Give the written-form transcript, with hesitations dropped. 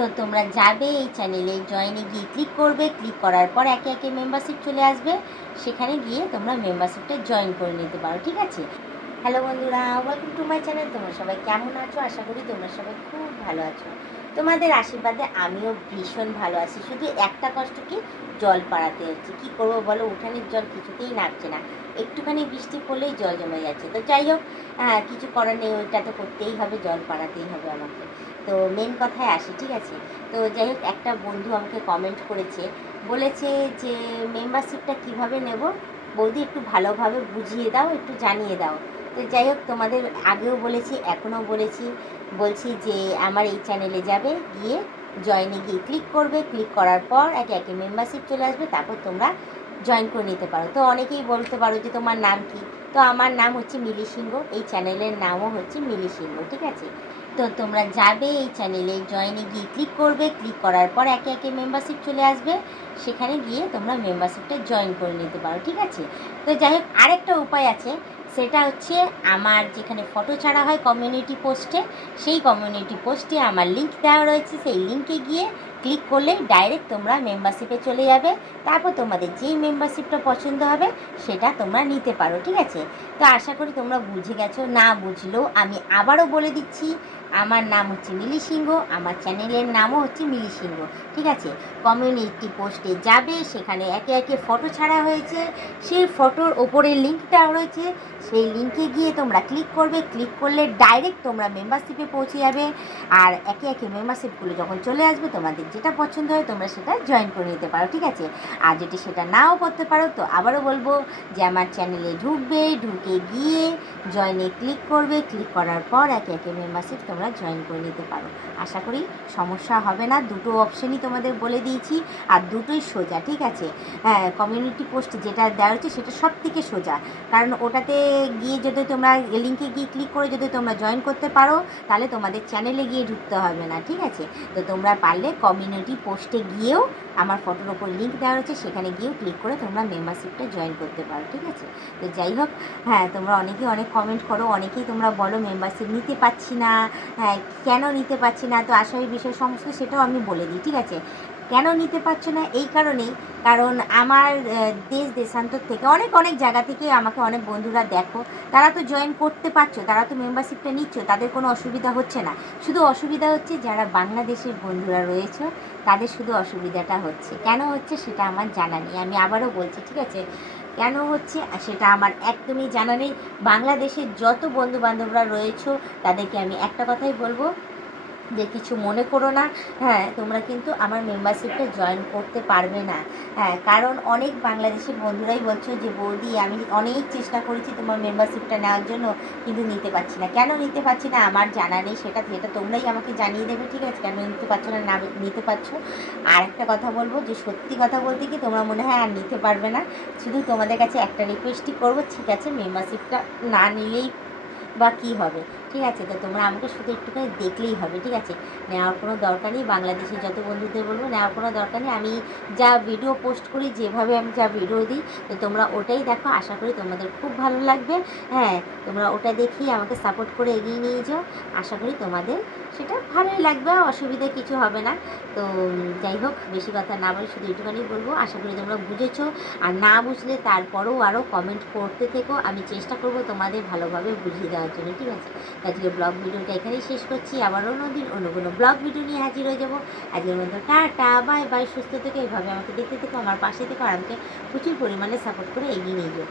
তো তোমরা যাবে এই চ্যানেলে জয়েনে গিয়ে ক্লিক করবে, ক্লিক করার পর একে একে মেম্বারশিপ চলে আসবে, সেখানে গিয়ে তোমরা মেম্বারশিপটা জয়েন করে নিতে পারো, ঠিক আছে। হ্যালো বন্ধুরা, ওয়েলকাম টু মাই চ্যানেল। তোমরা সবাই কেমন আছো? আশা করি তোমরা সবাই খুব ভালো আছো। তোমাদের আশীর্বাদে আমিও ভীষণ ভালো আছি। শুধু একটা কষ্ট, কি জল পাড়াতে হচ্ছে। কি করবো বলো, উঠানের জল কিছুতেই নামছে না, একটুখানি বৃষ্টি পড়লেই জল জমে যাচ্ছে। তো যাই হোক, কিছু করার নেই, ওইটা তো করতেই হবে, জল পাড়াতেই হবে আমাকে। তো মেন কথায় আসি, ঠিক আছে। তো যাই হোক, একটা বন্ধু আমাকে কমেন্ট করেছে, বলেছে যে মেম্বারশিপটা কিভাবে নেব বৌদি, একটু ভালোভাবে বুঝিয়ে দাও, একটু জানিয়ে দাও। তো যাই হোক, তোমাদের আগেও বলেছি, এখনও বলছি যে আমার এই চ্যানেলে যাবে, গিয়ে জয়েনে গিয়ে ক্লিক করবে, ক্লিক করার পর একে একে মেম্বারশিপ চলে আসবে, তারপর তোমরা জয়েন করে নিতে পারো। তো অনেকেই বলতে পারো যে তোমার নাম কি। তো আমার নাম হচ্ছে মিলি সিংহ, এই চ্যানেলের নামও হচ্ছে মিলি সিংহ, ঠিক আছে। তো তোমরা যাবে এই চ্যানেলে জয়েনে গিয়ে ক্লিক করবে, ক্লিক করার পর একে একে মেম্বারশিপ চলে আসবে, সেখানে গিয়ে তোমরা মেম্বারশিপটা জয়েন করে নিতে পারো, ঠিক আছে। তো যাই হোক, আরেকটা উপায় আছে, সেটা হচ্ছে আমার যেখানে ফটো ছাড়া হয় কমিউনিটি পোস্টে, সেই কমিউনিটি পোস্টে আমার লিঙ্ক দেওয়া রয়েছে, সেই লিঙ্কে গিয়ে ক্লিক করলে ডাইরেক্ট তোমরা মেম্বারশিপে চলে যাবে। তারপর তোমাদের যেই মেম্বারশিপটা পছন্দ হবে সেটা তোমরা নিতে পারো, ঠিক আছে। তো আশা করি তোমরা বুঝে গেছো। না বুঝলেও আমি আবারও বলে দিচ্ছি, আমার নাম হচ্ছে মিলি সিংহ, আমার চ্যানেলের নামও হচ্ছে মিলি সিংহ, ঠিক আছে। কমিউনিটি পোস্টে যাবে, সেখানে একে একে ফটো ছাড়া হয়েছে, সেই ফটোর ওপরে লিঙ্ক দেওয়া রয়েছে, সেই লিঙ্কে গিয়ে তোমরা ক্লিক করবে, ক্লিক করলে ডাইরেক্ট তোমরা মেম্বারশিপে পৌঁছে যাবে। আর একে একে মেম্বারশিপগুলো যখন চলে আসবে, তোমাদের যেটা পছন্দ হয় তোমরা সেটা জয়েন করে নিতে পারো, ঠিক আছে। আর যদি সেটা নাও করতে পারো, তো আবারও বলবো যে আমার চ্যানেলে ঢুকবে, ঢুকে গিয়ে জয়েনে ক্লিক করবে, ক্লিক করার পর একে একে মেম্বারশিপ তোমরা জয়েন করে নিতে পারো। আশা করি সমস্যা হবে না। দুটো অপশানই তোমাদের বলে দিয়েছি, আর দুটোই সোজা, ঠিক আছে। হ্যাঁ, কমিউনিটি পোস্ট যেটা দেওয়া হচ্ছে সেটা সব থেকে সোজা, কারণ ওটাতে গিয়ে যদি তোমরা লিঙ্কে গিয়ে ক্লিক করে যদি তোমরা জয়েন করতে পারো, তাহলে তোমাদের চ্যানেলে গিয়ে ঢুকতে হবে না, ঠিক আছে। তো তোমরা পারলে কমিউনিটি পোস্টে গিয়েও আমার ফটোর ওপর লিঙ্ক দেওয়া রয়েছে, সেখানে গিয়েও ক্লিক করে তোমরা মেম্বারশিপটা জয়েন করতে পারো, ঠিক আছে। তো যাই হোক, হ্যাঁ, তোমরা অনেকেই অনেক কমেন্ট করো, অনেকেই তোমরা বলো মেম্বারশিপ নিতে পারছি না, হ্যাঁ কেন নিতে পারছি না। তো আশা বিষয় সমস্ত সেটাও আমি বলে দিই, ঠিক আছে। কেন নিতে পারছো না এই কারণেই, কারণ আমার দেশান্তর থেকে অনেক জায়গা থেকে আমাকে অনেক বন্ধুরা দেখো, তারা তো জয়েন করতে পারছো, তারা তো মেম্বারশিপটা নিচ্ছ, তাদের কোনো অসুবিধা হচ্ছে না। শুধু অসুবিধা হচ্ছে যারা বাংলাদেশের বন্ধুরা রয়েছে, তাদের শুধু অসুবিধাটা হচ্ছে। কেন হচ্ছে সেটা আমার জানা নেই, আমি আবারও বলছি, ঠিক আছে। কেন হচ্ছে সেটা আমার একদমই জানা নেই। বাংলাদেশের যত বন্ধুবান্ধবরা রয়েছে তাদেরকে আমি একটা কথাই বলবো, যে কিছু মনে করো না। হ্যাঁ, তোমরা কিন্তু আমার মেম্বারশিপটা জয়েন করতে পারবে না। হ্যাঁ, কারণ অনেক বাংলাদেশের বন্ধুরাই বলছো যে বৌদি আমি অনেক চেষ্টা করেছি তোমার মেম্বারশিপটা নেওয়ার জন্য, কিন্তু নিতে পারছি না। কেন নিতে পারছি না আমার জানা নেই, সেটা তোমরাই আমাকে জানিয়ে দেবে, ঠিক আছে, কেন নিতে পারছো না, না নিতে পারছো। আর একটা কথা বলবো, যে সত্যি কথা বলতে কি তোমরা মনে হয় আর নিতে পারবে না। শুধু তোমাদের কাছে একটা রিকোয়েস্টই করবো, ঠিক আছে, মেম্বারশিপটা না নিলেই বা কী হবে, ঠিক আছে। তো তোমরা আমাকে শুধু একটুখানি দেখলেই হবে, ঠিক আছে। নেওয়ার কোনো দরকার নেই, বাংলাদেশে যত বন্ধুদের বলবো নেওয়ার কোনো দরকার নেই। আমি যা ভিডিও পোস্ট করি, যেভাবে আমি যা ভিডিও দিই, তো তোমরা ওটাই দেখো, আশা করি তোমাদের খুব ভালো লাগবে। হ্যাঁ, তোমরা ওটা দেখেই আমাকে সাপোর্ট করে এগিয়ে নিয়ে যাও, আশা করি তোমাদের সেটা ভালোই লাগবে, অসুবিধা কিছু হবে না। তো যাই হোক, বেশি কথা না বলে শুধু একটুখানি বলবো, আশা করি তোমরা বুঝেছো। আর না বুঝলে তারপরেও আরও কমেন্ট করতে থেকো, আমি চেষ্টা করব তোমাদের ভালোভাবে বুঝিয়ে দেওয়ার জন্য, ঠিক আছে। আজকে ব্লগ ভিডিওটা এখানেই শেষ করছি, আবার অন্যদিন অন্য কোনো ব্লগ ভিডিও নিয়ে হাজির হয়ে যাবো। আজকের মতো টাটা, বাই বাই, সুস্থ থেকে এইভাবে আমাকে দেখতে থেকো, আমার পাশে থেকো, আর আমাকে প্রচুর পরিমাণে সাপোর্ট করে এগিয়ে নিয়ে যাও।